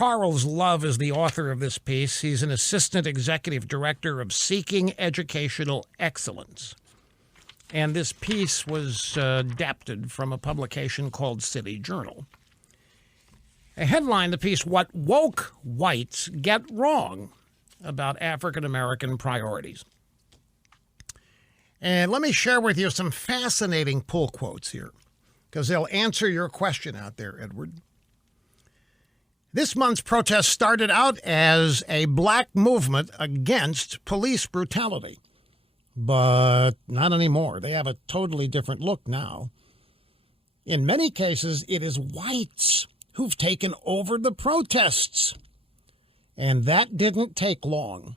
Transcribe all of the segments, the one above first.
Charles Love is the author of this piece. He's an assistant executive director of Seeking Educational Excellence. And this piece was adapted from a publication called City Journal. A headline, the piece, What Woke Whites Get Wrong About African American Priorities. And let me share with you some fascinating pull quotes here, because they'll answer your question out there, Edward. This month's protest started out as a black movement against police brutality, but not anymore. They have a totally different look now. In many cases, it is whites who've taken over the protests, and that didn't take long.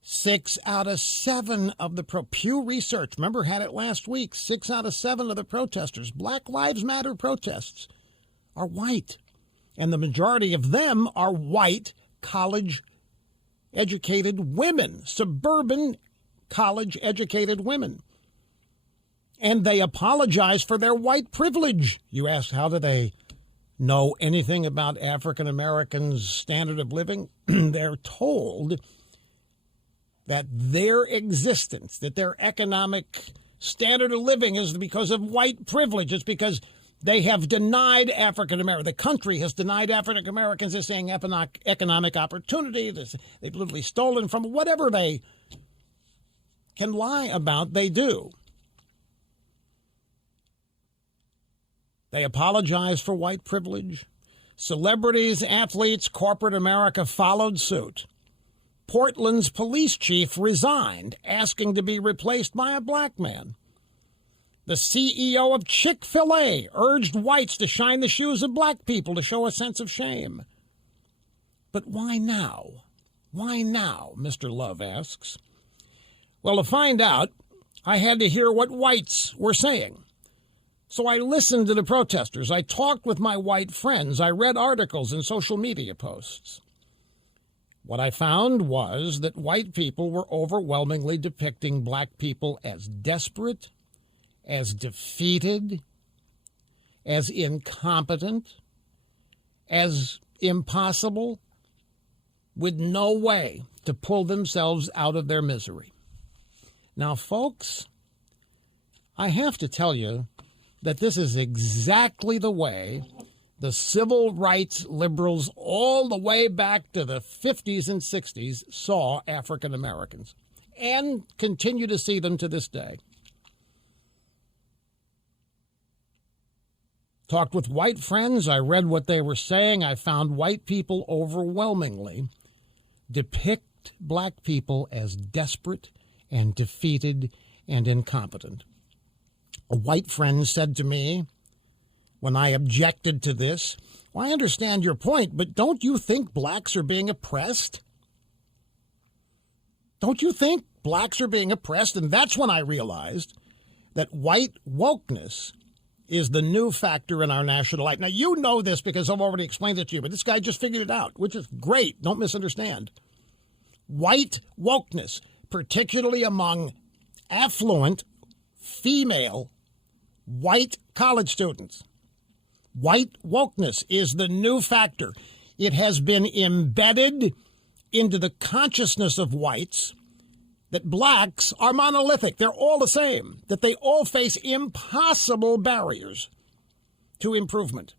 6 out of 7 of the Pew Research, remember, had it last week, 6 out of 7 of the protesters, Black Lives Matter protests, are white. And the majority of them are white, college-educated women, suburban college-educated women. And they apologize for their white privilege. You ask, how do they know anything about African Americans' standard of living? They're told that their existence, that their economic standard of living is because of white privilege. It's because they have denied African Americans. The country has denied African Americans. They're saying economic opportunity. They've literally stolen from whatever they can lie about, they do. They apologize for white privilege. Celebrities, athletes, corporate America followed suit. Portland's police chief resigned, asking to be replaced by a black man. The CEO of Chick-fil-A urged whites to shine the shoes of black people to show a sense of shame. But why now? Why now, Mr. Love asks. Well, to find out, I had to hear what whites were saying. So I listened to the protesters. I talked with my white friends. I read articles and social media posts. What I found was that white people were overwhelmingly depicting black people as desperate, as defeated, as incompetent, as impossible, with no way to pull themselves out of their misery. Now, folks, I have to tell you that this is exactly the way the civil rights liberals all the way back to the 50s and 60s saw African Americans and continue to see them to this day. Talked with white friends. I read what they were saying. I found white people overwhelmingly depict black people as desperate and defeated and incompetent. A white friend said to me when I objected to this, well, I understand your point, but don't you think blacks are being oppressed? Don't you think blacks are being oppressed? And that's when I realized that white wokeness is the new factor in our national life. Now, you know this because I've already explained it to you, but this guy just figured it out, which is great. Don't misunderstand. White wokeness, particularly among affluent, female, white college students. White wokeness is the new factor. It has been embedded into the consciousness of whites that blacks are monolithic. They're all the same, that they all face impossible barriers to improvement.